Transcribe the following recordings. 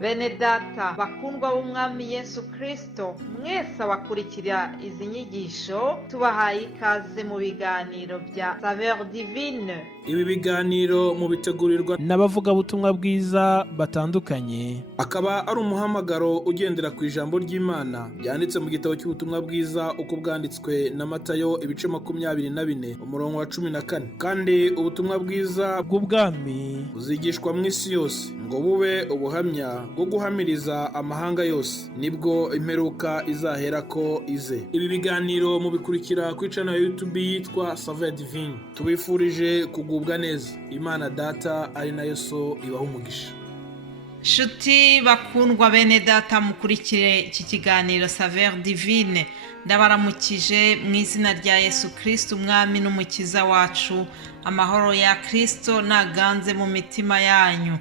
Bene data bakundwa b'umwami Yesu Kristo, mwese abakurikira izi nyigisho tubahaye ikaze mu biganiro bya Saveur Divine. Ibi biganiro mu bitegurirwa n'abavugabutumwa bwiza batandukanye, akaba ari umuhamagaro ugendera ku ijambo ry'Imana byanditse mu gitabo cy'ubutumwa bwiza uko bwanditswe na Matayo ibice 24 umurongo wa 14. Kandi ubutumwa bwiza bw'ubwami buzigishwa mu isi yose ngo bube ubuhamya bwo guhamiriza amahanga yose, nibwo imperuka izahera ko ize. Ibi biganiro mubikurikira ku channel ya YouTube yitwa Saveur Divine. Tubifurije kugubwa neza. Imana Data ari nayo so ibaha umugisha. Shuti bakundwa bene data mukurikire iki kiganiro Saveur Divine, ndabaramukije mu izina rya Yesu Kristo umwami n'umukiza wacu. Amahoro ya Kristo naganze mu mitima yanyu.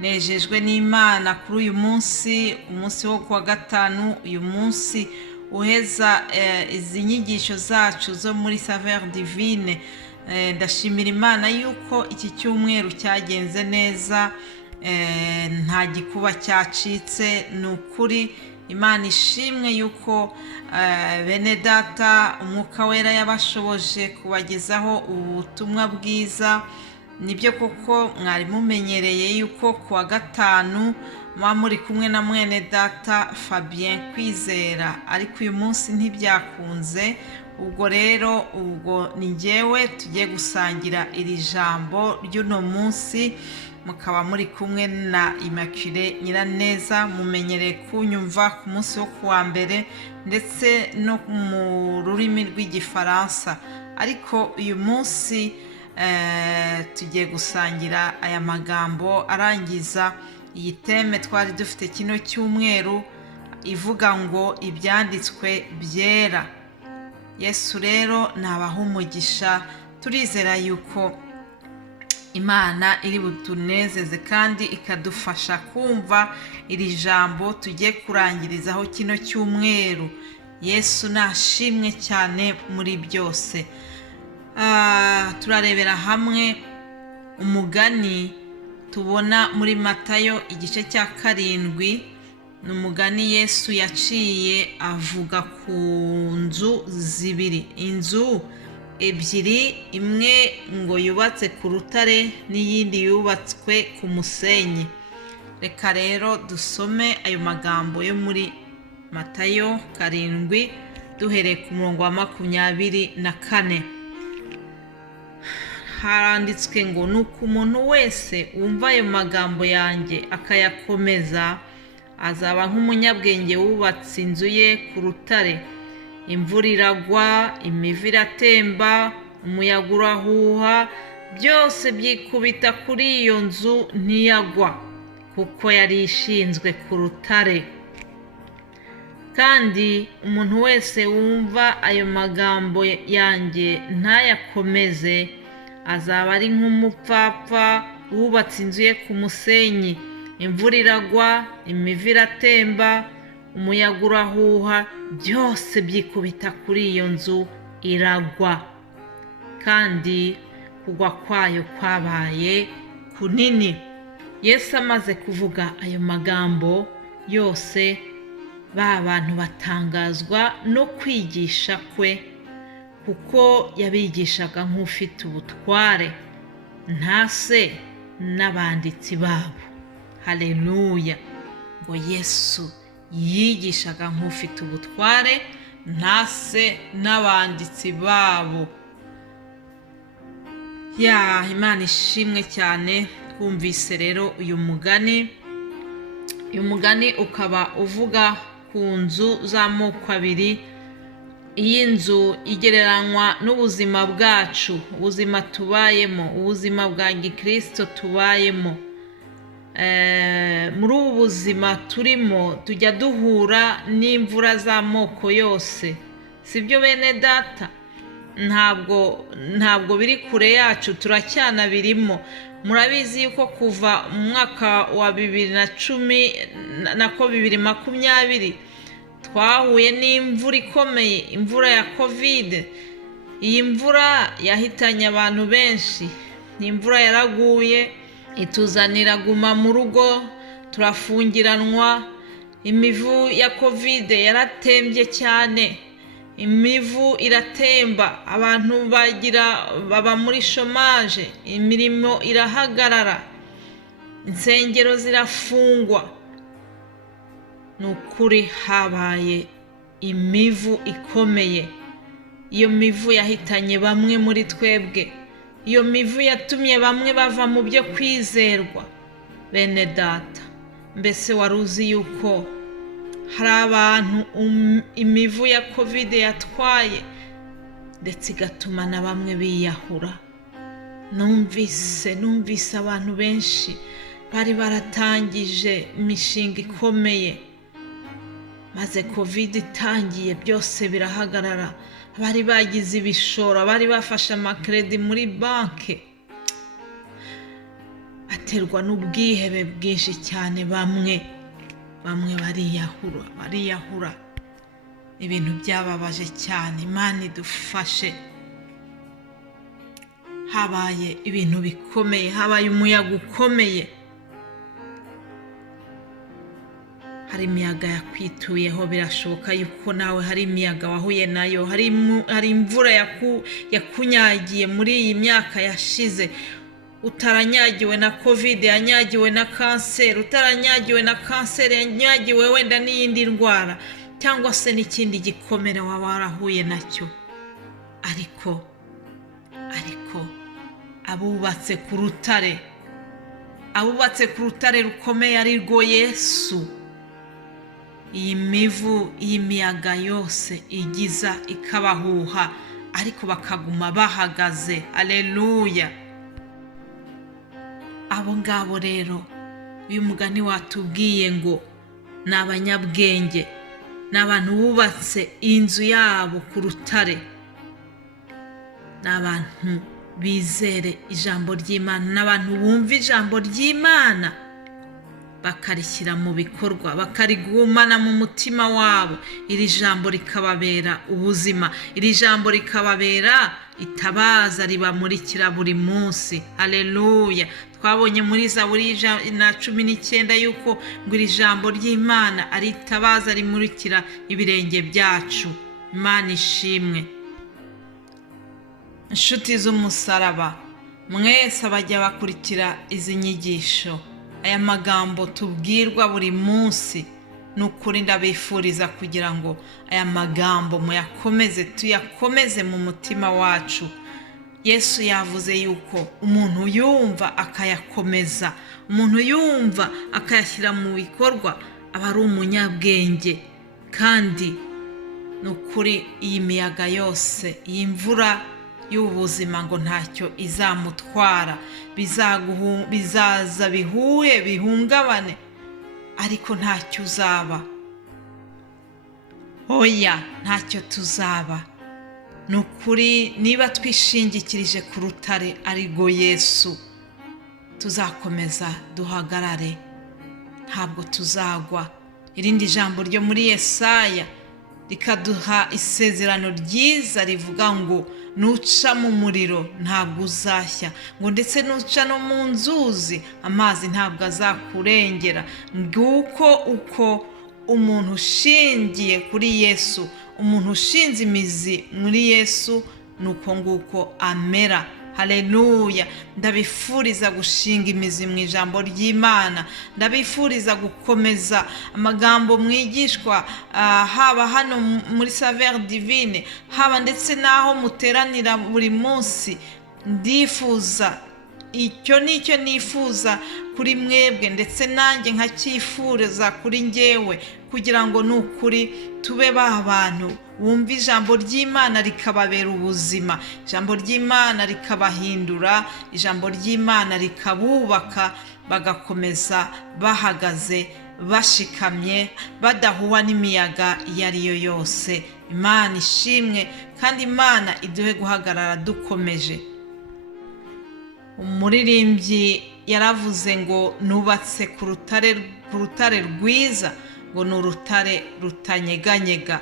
Nejejwe n'Imana kuri uyu munsi wo kuwa gatanu, uyu munsi uheza izi nyigisho zacu zo muri Saveur Divine. Ndashimira Imana yuko iki cyumweru cyagenze neza, nta gikuba cyacitse. Ni ukuri Imana ishimwe yuko bene data umwuka wera yabashoboje kubagezaho ubutumwa bwiza. Nibyo koko mwari mumenyereye yuko kuwa gatanu muba muri kumwe na mwene data Fabien Kwizera, ariko uyu munsi ntibyakunze. Ubwo rero ni njyewe tugiye gusangira iri jambo ry'uno munsi, mukaba muri kumwe na Immaculée Nyiraneza. Mumenyereye kunyumva ku munsi wo kuwa mbere ndetse no mu rurimi rw'igifaransa, ariko uyu munsi tugiye gusangira aya magambo arangiza iyi teme twari dufite kino cyumweru ivuga ngo ibyanditswe byera. Yesu rero nabaha umugisha. Turizera yuko Imana iri butunezeze kandi ikadufasha kumva iri jambo tugiye kurangirizaho kino cyumweru. Yesu nashimwe cyane muri byose. Turarebera hamwe umugani tubona muri Matayo igice cya 7. Ni umugani Yesu yaciye avuga ku nzu zibiri, inzu ebyiri, imwe ngo yubatse ku rutare n'iyindi yubatswe ku musenyi. Reka rero dusome ayo magambo yo muri Matayo 7 duhereye ku murongo wa 24. Haranditswe ngo nuko umuntu wese wumva ayo magambo yanjye akayakomeza azaba nk'umunyabwenge wubatse inzu ye ku rutare. Imvura iragwa, imivu iratemba, umuyaga urahuha, byose byikubita kuri iyo nzu ntiyagwa, kuko yari ishinzwe ku rutare. Kandi umuntu wese wumva ayo magambo yanjye ntayakomeze azaba ari nk'umupfapfa wubatse inzu ye ku musenyi. Imvura iragwa, imivu iratemba, umuyaga urahuha, byose byikubita kuri iyo nzu iragwa, kandi kugwa kwayo kwabaye kunini. Yesu amaze kuvuga ayo magambo yose, ba bantu batangazwa no kwigisha kwe, kuko yabigishaga nk'ufite ubutware, ntase n'abanditsi babo. Haleluya! Ngo Yesu yigishaga nk'ufite ubutware, ntase n'abanditsi babo. Imana ishimwe cyane. Twumvise rero uyu mugani ukaba uvuga ku nzu z'amoko abiri. Iyi nzu igereranywa n'ubuzima bwacu, ubuzima tubayemo, ubuzima bwa gikristo tubayemo. Muri ubu buzima turimo tujya duhura n'imvura z'amoko yose, sibyo bene data? Ntabwo biri kure yacu, turacyana birimo. Murabizi yuko kuva mu mwaka wa 2020 twahuye n'imvura ikomeye, imvura ya COVID. Iyi mvura yahitanye abantu benshi. Imvura yaraguye ituzanira guma mu rugo, turafungiranwa. Imivu ya covid yaratembye cyane, imivu iratemba, abantu baba muri chômage, imirimo irahagarara, insengero zirafungwa. Nukuri habaye imivu ikomeye. Iyo mivu yahitanye bamwe muri twebwe, iyo mivu yatumye bamwe bava mu byo kwizerwa. Bene data, mbese waruzi yuko hari abantu imivu ya covid yatwaye ndetse igatuma na bamwe biyahura? Numvise abantu benshi bari baratangije imishinga ikomeye, maze covid itangiye byose birahagarara. Bari bagize ibishoro, bari bafashe amakredi muri banke, aterwa n'ubwihebe bwinshi cyane. Bamwe bariyahura. Ibintu byababaje cyane. Imana idufashe. Habaye ibintu bikomeye, habaye umuyaga ukomeye. Hari imiyaga yakwituyeho, birashoboka yuko nawe hari imiyaga wahuye nayo. Hari imvura yakunyagiye muri iyi myaka yashize. Utaranyagiwe na covid, yanyagiwe na kanseri, utaranyagiwe na kanseri, yanyagiwe wenda n'iyindi ndwara cyangwa se n'ikindi gikomere waba warahuye nacyo. Ariko abubatse ku rutare rukomeye ari rwo Yesu, iyi mivu, iyi miyaga yose igiza ikabahuha, ariko bakaguma bahagaze. Haleluya! Abo ngabo rero uyu mugani watubwiye ngo ni abanyabwenge, ni abantu bubatse inzu yabo ku rutare, ni abantu bizere ijambo ry'Imana, n'abantu bumva ijambo ry'Imana bakarishyira mu bikorwa, bakarigumana mu mutima wabo. Iri jambo rikababera ubuzima, iri jambo rikababera itabaza ribamurikira buri munsi. Haleluya! Twabonye muri Zaburi 19 yuko ngo iri jambo ry'Imana ari itabaza rimurikira ibirenge byacu. Imana ishimwe. Inshuti z'umusaraba, mwese abajya bakurikira izi nyigisho, aya magambo tubwirwa buri munsi, nukuri ndabifuriza kugira ngo aya magambo tuyakomeze mu mutima wacu. Yesu yavuze yuko umuntu yumva akayakomeza, umuntu yumva akayashyira mu bikorwa aba ari umunyabwenge. Kandi nukuri iyi miyaga yose, iyi mvura y'ubuzima ngo ntacyo izamutwara, bizaza bihuye bihungabane, ariko ntacyo uzaba. Oya, ntacyo tuzaba. Nukuri niba twishingikirije ku rutare ari rwo Yesu, tuzakomeza duhagarare, ntabwo tuzagwa. Irindi jambo ryo muri Yesaya rikaduha isezerano ryiza rivuga ngo nuca mu muriro ntabwo uzashya, ngo ndetse nuca no mu nzuzi amazi ntabwo azakurengera. Nguko uko umuntu ushingiye kuri Yesu, umuntu ushinze imizi muri Yesu, nuko nguko amera. Haleluya! Ndabifuriza gushinga imizi mu ijambo ry'Imana, ndabifuriza gukomeza amagambo mwigishwa, haba hano muri Saveur Divine, haba ndetse naho muteranira buri munsi. Ndifuza, icyo nicyo nifuza kuri mwebwe, ndetse nanjye nkacyifuriza kuri njyewe, kugira ngo nukuri tube abantu bumva ijambo ry'Imana rikababera ubuzima, ijambo ry'Imana rikabahindura, ijambo ry'Imana rikabubaka, bagakomeza bahagaze bashikamye, badahuwa n'imiyaga iyo ari yo yose. Imana ishimwe, kandi Imana iduhe guhagarara dukomeje. Umuririmbyi yaravuze ngo nubatse ku rutare rwiza, ngo ni urutare rutanyeganyega.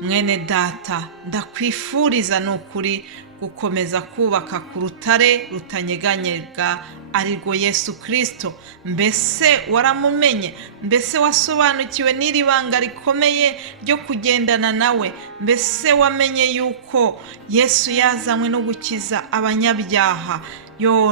Mwene data, ndakwifuriza nukuri gukomeza kubaka ku rutare rutanyeganyega ari rwo Yesu Kristo. Mbese waramumenye? Mbese wasobanukiwe n'iri banga rikomeye ryo kugendana nawe? Mbese wamenye yuko Yesu yazanywe no gukiza abanyabyaha?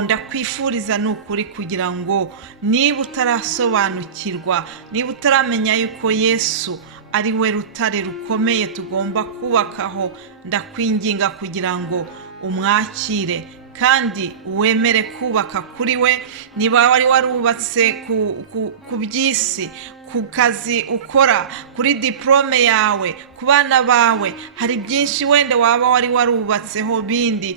Ndakwifuriza n'ukuri kugira ngo niba utarasobanukirwa, niba utaramenya yuko Yesu ari we rutare rukomeye tugomba kubakaho, ndakwinginga kugira ngo umwakire kandi wemere kubaka kuri we. Niba wari warubatse ku by'isi, ku kazi ukora, kuri diplome yawe, ku bana bawe, hari byinshi wenda waba wari warubatseho bindi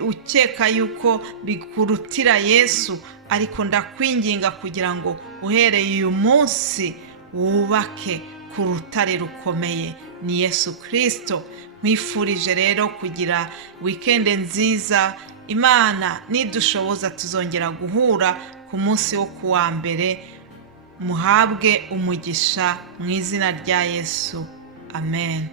ukeka yuko bikurutira Yesu, ariko ndakwinginga kugira ngo uhereye uyu munsi wubake ku rutare rukomeye ni Yesu Kristo. Mwifurije rero kugira weekend nziza. Imana nidushoboza tuzongera guhura ku munsi wo kuwa mbere. Muhabwe umugisha mu izina rya Yesu. Amen.